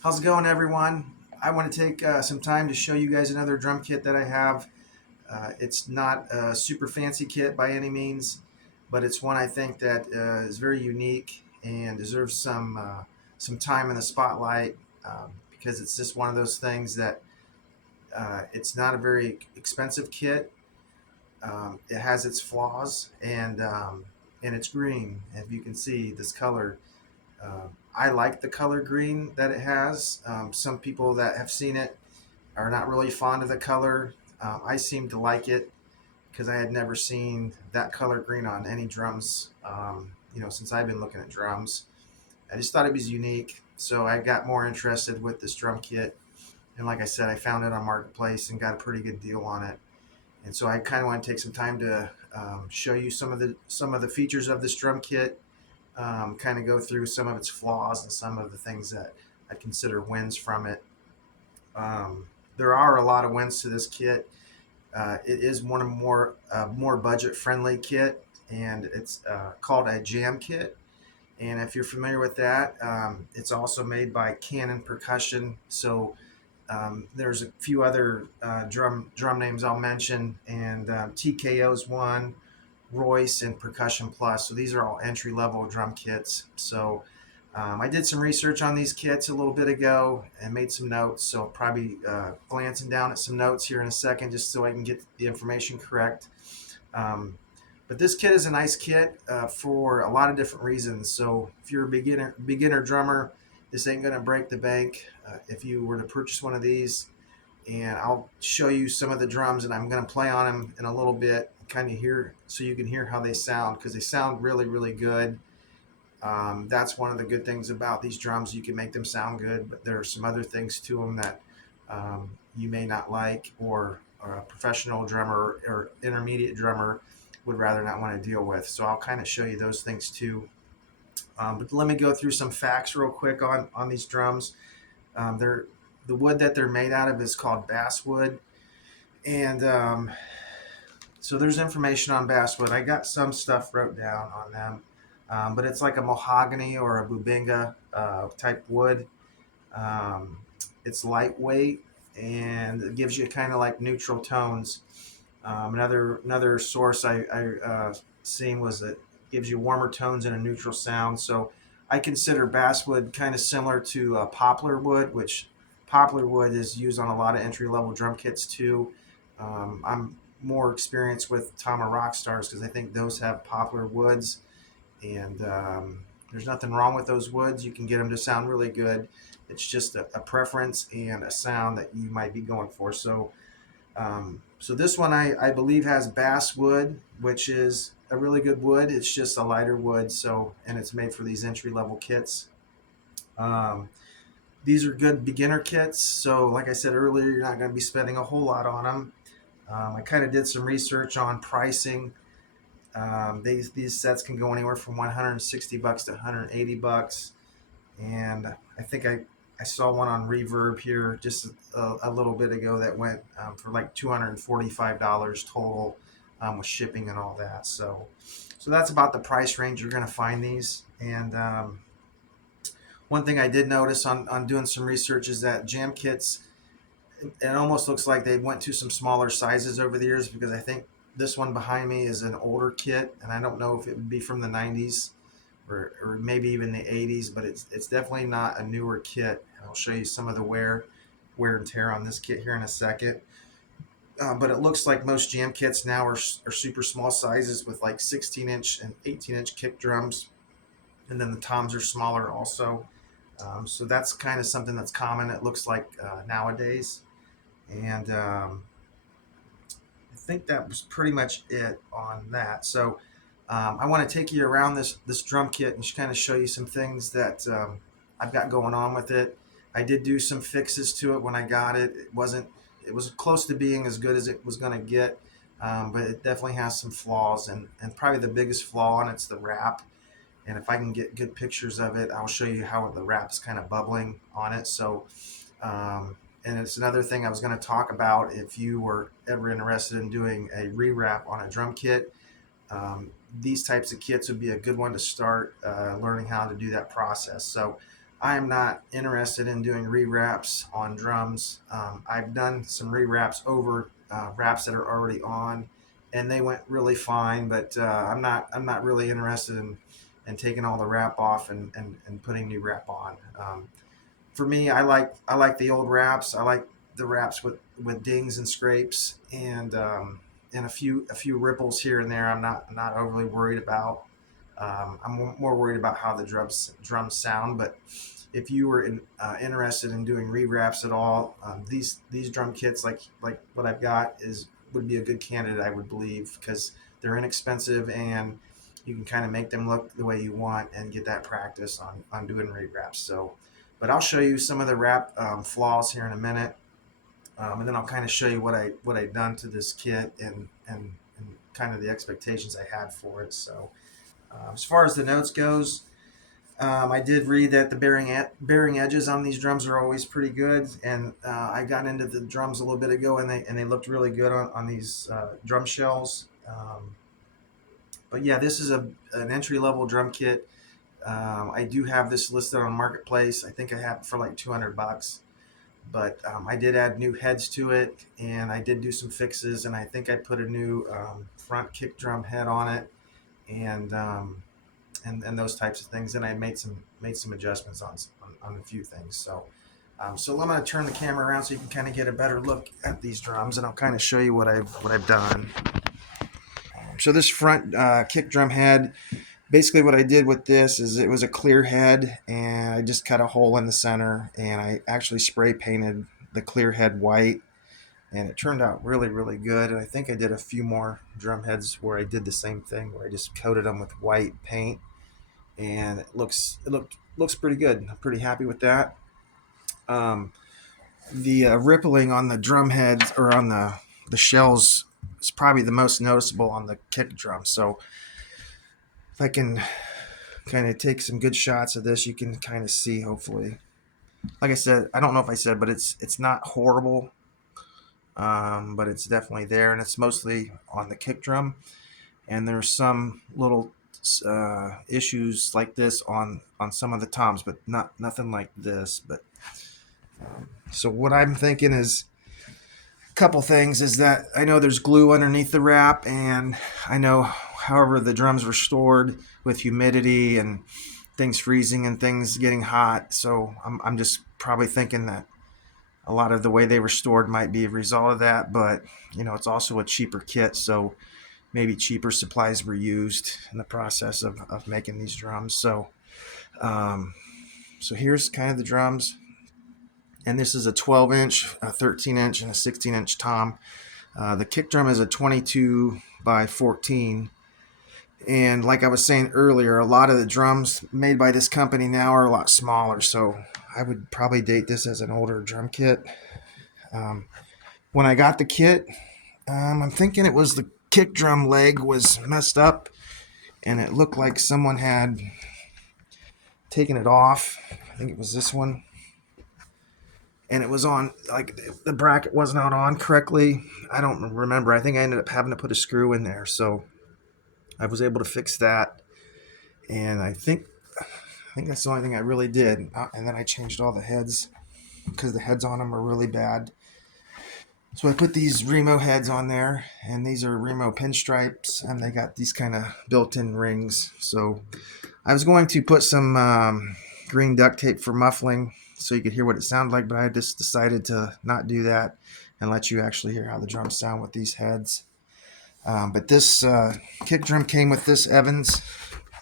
How's it going, everyone? I want to take some time to show you guys another drum kit that I have. It's not a super fancy kit by any means, but it's one I think that is very unique and deserves some time in the spotlight because it's just one of those things that it's not a very expensive kit. It has its flaws and it's green. If you can see this color, I like the color green that it has. Some people that have seen it are not really fond of the color. I seem to like it because I had never seen that color green on any drums. Since I've been looking at drums, I just thought it was unique. So I got more interested with this drum kit, and like I said, I found it on Marketplace and got a pretty good deal on it. And so I kind of want to take some time to show you some of the features of this drum kit, kind of go through some of its flaws and some of the things that I consider wins from it. Um, there are a lot of wins to this kit. It is one of more budget friendly kit, and it's called a jam kit. And if you're familiar with that, it's also made by Cannon Percussion. So there's a few other drum names I'll mention, and TKO's one, Royce, and Percussion Plus. So these are all entry level drum kits. So I did some research on these kits a little bit ago and made some notes. So I'll probably glancing down at some notes here in a second just so I can get the information correct. Um, but this kit is a nice kit for a lot of different reasons. So if you're a beginner drummer, this ain't gonna break the bank. If you were to purchase one of these, and I'll show you some of the drums, and I'm gonna play on them in a little bit, kind of hear so you can hear how they sound because they sound really, really good. That's one of the good things about these drums. You can make them sound good, but there are some other things to them that you may not like, or a professional drummer or intermediate drummer would rather not want to deal with. So I'll kind of show you those things too. But let me go through some facts real quick on these drums. They're the wood that they're made out of is called basswood, and so there's information on basswood. I got some stuff wrote down on them, but it's like a mahogany or a bubinga type wood. Um, it's lightweight and it gives you kind of like neutral tones. Another source I seen was that it gives you warmer tones and a neutral sound. So I consider basswood kind of similar to poplar wood, which poplar wood is used on a lot of entry level drum kits too. I'm more experienced with Tama Rockstars because I think those have poplar woods, and there's nothing wrong with those woods. You can get them to sound really good. It's just a preference and a sound that you might be going for. So this one I believe has basswood, which is a really good wood. It's just a lighter wood, and it's made for these entry level kits. Um, these are good beginner kits. So like I said earlier, you're not going to be spending a whole lot on them. I kind of did some research on pricing. These sets can go anywhere from $160 to $180, and I think I saw one on Reverb here just a little bit ago that went for like $245 total with shipping and all that. So that's about the price range you're going to find these. And one thing I did notice on doing some research is that jam kits, it almost looks like they went to some smaller sizes over the years because I think this one behind me is an older kit, and I don't know if it would be from the 90s or maybe even the 80s, but it's definitely not a newer kit. And I'll show you some of the wear and tear on this kit here in a second. But it looks like most jam kits now are super small sizes with like 16-inch and 18-inch kick drums, and then the toms are smaller also. So that's kind of something that's common. It looks like nowadays, and I think that was pretty much it on that. So I want to take you around this drum kit and kind of show you some things that I've got going on with it. I did do some fixes to it when I got it. It was close to being as good as it was going to get, but it definitely has some flaws, and probably the biggest flaw on it's the wrap. And if I can get good pictures of it, I'll show you how the wrap's kind of bubbling on it. And it's another thing I was going to talk about if you were ever interested in doing a rewrap on a drum kit. These types of kits would be a good one to start learning how to do that process. So I am not interested in doing rewraps on drums. I've done some rewraps over wraps that are already on, and they went really fine. But I'm not really interested in taking all the wrap off and putting new wrap on. For me, I like the old wraps. I like the wraps with dings and scrapes and a few ripples here and there. I'm not overly worried about. I'm more worried about how the drums sound. But if you were interested in doing rewraps at all, these drum kits like what I've got is would be a good candidate, I would believe, because they're inexpensive and you can kind of make them look the way you want and get that practice on doing rewraps. So, but I'll show you some of the wrap flaws here in a minute, and then I'll kind of show you what I've done to this kit and kind of the expectations I had for it. So, as far as the notes goes, I did read that the bearing edges on these drums are always pretty good, and I got into the drums a little bit ago, and they looked really good on these drum shells. But yeah, this is an entry level drum kit. I do have this listed on Marketplace. I think I have it for like $200, but I did add new heads to it, and I did do some fixes, and I think I put a new front kick drum head on it, and and those types of things. And I made some adjustments on a few things. So I'm going to turn the camera around so you can kind of get a better look at these drums, and I'll kind of show you what I've done. So this front kick drum head, basically what I did with this is it was a clear head, and I just cut a hole in the center, and I actually spray painted the clear head white, and it turned out really, really good. And I think I did a few more drum heads where I did the same thing, where I just coated them with white paint, and it looks pretty good. I'm pretty happy with that. Um, the rippling on the drum heads or on the shells is probably the most noticeable on the kick drum. So if I can kind of take some good shots of this, you can kind of see, hopefully. Like I said, I don't know if I said, but it's not horrible, but it's definitely there, and it's mostly on the kick drum. And there's some little issues like this on some of the toms, but nothing like this. But so what I'm thinking is a couple things is that I know there's glue underneath the wrap, and I know, however, the drums were stored with humidity and things freezing and things getting hot. So I'm just probably thinking that a lot of the way they were stored might be a result of that. But it's also a cheaper kit, so maybe cheaper supplies were used in the process of making these drums. So here's kind of the drums, and this is a 12-inch, a 13-inch, and a 16-inch tom. The kick drum is a 22 by 14. And like I was saying earlier, a lot of the drums made by this company now are a lot smaller, so I would probably date this as an older drum kit. When I got the kit, I'm thinking it was the kick drum leg was messed up, and it looked like someone had taken it off. I think it was this one. And it was on, like, the bracket was not on correctly. I don't remember. I think I ended up having to put a screw in there, so I was able to fix that. And I think that's the only thing I really did. And then I changed all the heads because the heads on them are really bad. So I put these Remo heads on there, and these are Remo pinstripes, and they got these kind of built-in rings. So I was going to put some green duct tape for muffling so you could hear what it sounded like, but I just decided to not do that and let you actually hear how the drums sound with these heads. But this kick drum came with this Evans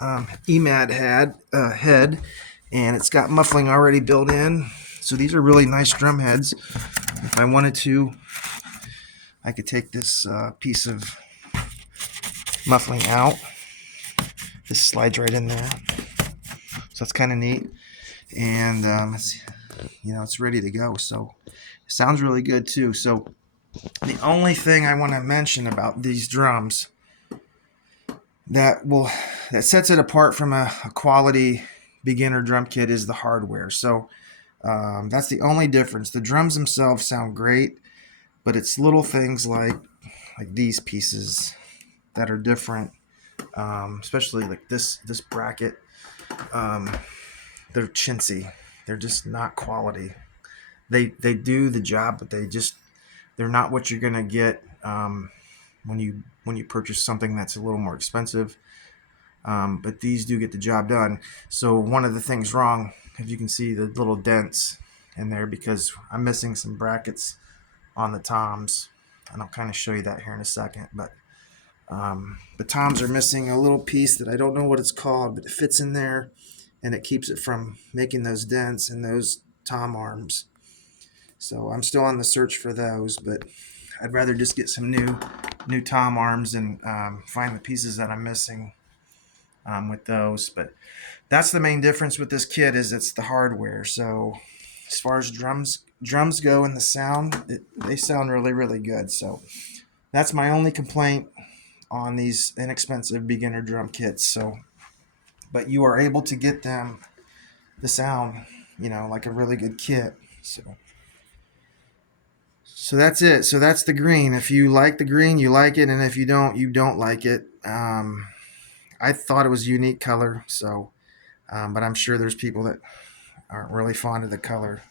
EMAD head, and it's got muffling already built in. So these are really nice drum heads. If I wanted to, I could take this piece of muffling out. This slides right in there. So that's kind of neat. And it's ready to go. So it sounds really good too. So the only thing I want to mention about these drums that sets it apart from a quality beginner drum kit is the hardware. So that's the only difference. The drums themselves sound great, but it's little things like these pieces that are different, especially like this bracket. They're chintzy, they're just not quality. They do the job, but they're not what you're gonna get when you purchase something that's a little more expensive. But these do get the job done. So one of the things wrong, if you can see the little dents in there, because I'm missing some brackets on the toms, and I'll kind of show you that here in a second. But the toms are missing a little piece that I don't know what it's called, but it fits in there, and it keeps it from making those dents in those tom arms. So I'm still on the search for those, but I'd rather just get some new tom arms and find the pieces that I'm missing with those. But that's the main difference with this kit, is it's the hardware. So as far as drums go and the sound, they sound really, really good. So that's my only complaint on these inexpensive beginner drum kits. So, but you are able to get them the sound, like a really good kit. So that's it. So that's the green. If you like the green, you like it, and if you don't like it. I thought it was a unique color, so but I'm sure there's people that aren't really fond of the color.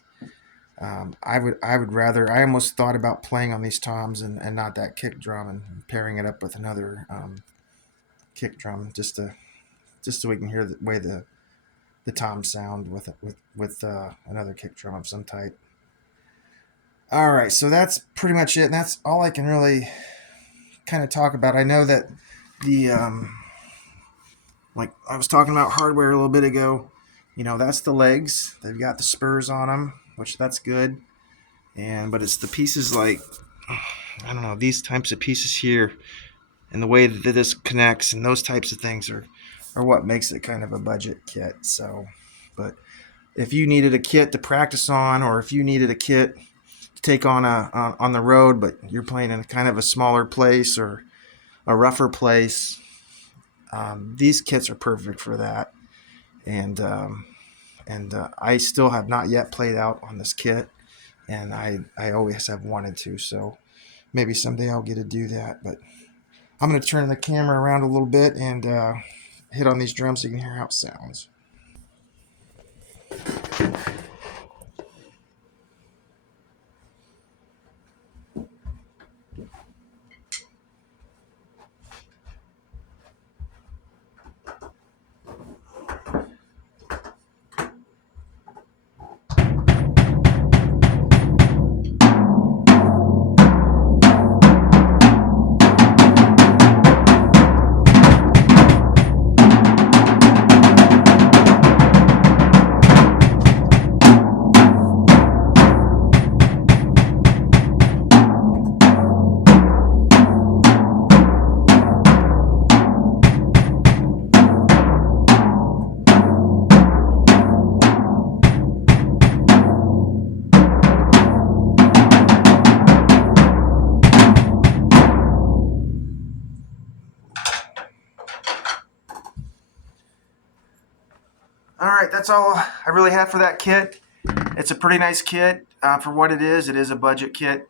I would rather. I almost thought about playing on these toms and not that kick drum, and pairing it up with another kick drum, just so we can hear the way the toms sound with another kick drum of some type. All right, so that's pretty much it, and that's all I can really kind of talk about. I know that the like I was talking about hardware a little bit ago. That's the legs. They've got the spurs on them, which that's good. But it's the pieces, like, I don't know, these types of pieces here, and the way that this connects, and those types of things are what makes it kind of a budget kit. So, but if you needed a kit to practice on, or if you needed a kit to take on the road, but you're playing in kind of a smaller place or a rougher place, these kits are perfect for that. And I still have not yet played out on this kit, and I always have wanted to. So maybe someday I'll get to do that. But I'm going to turn the camera around a little bit and hit on these drums so you can hear how it sounds. All right, that's all I really have for that kit. It's a pretty nice kit for what it is. It is a budget kit.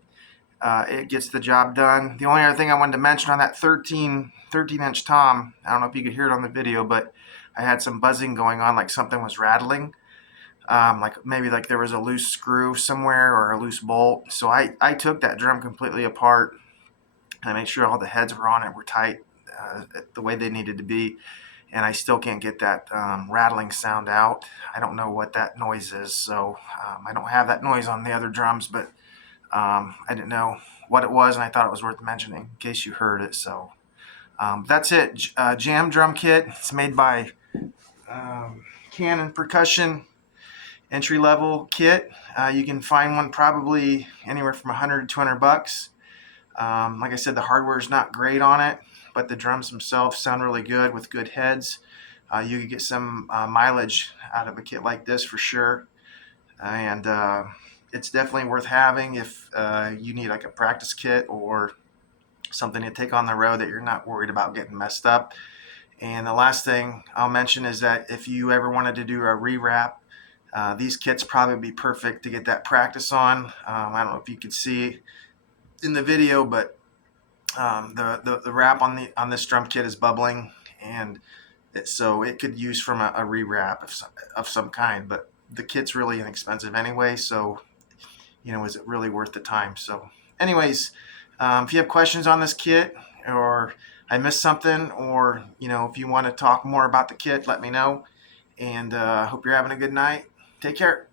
It gets the job done. The only other thing I wanted to mention on that 13-inch tom, I don't know if you could hear it on the video, but I had some buzzing going on, like something was rattling. Like maybe like there was a loose screw somewhere or a loose bolt. So I took that drum completely apart, and I made sure all the heads were on it were tight the way they needed to be. And I still can't get that rattling sound out. I don't know what that noise is, so I don't have that noise on the other drums, but I didn't know what it was, and I thought it was worth mentioning in case you heard it. So that's it. JAMM drum kit. It's made by Cannon Percussion, entry-level kit. You can find one probably anywhere from $100 to $200. Like I said, the hardware is not great on it, but the drums themselves sound really good with good heads. You could get some mileage out of a kit like this for sure, and it's definitely worth having if you need like a practice kit or something to take on the road that you're not worried about getting messed up. And the last thing I'll mention is that if you ever wanted to do a re-wrap, these kits probably be perfect to get that practice on. I don't know if you could see in the video, but the wrap on this drum kit is bubbling, and so it could use from a re-wrap of some kind. But the kit's really inexpensive anyway, so is it really worth the time? So anyways, if you have questions on this kit, or I missed something, or if you want to talk more about the kit, let me know. And hope you're having a good night. Take care.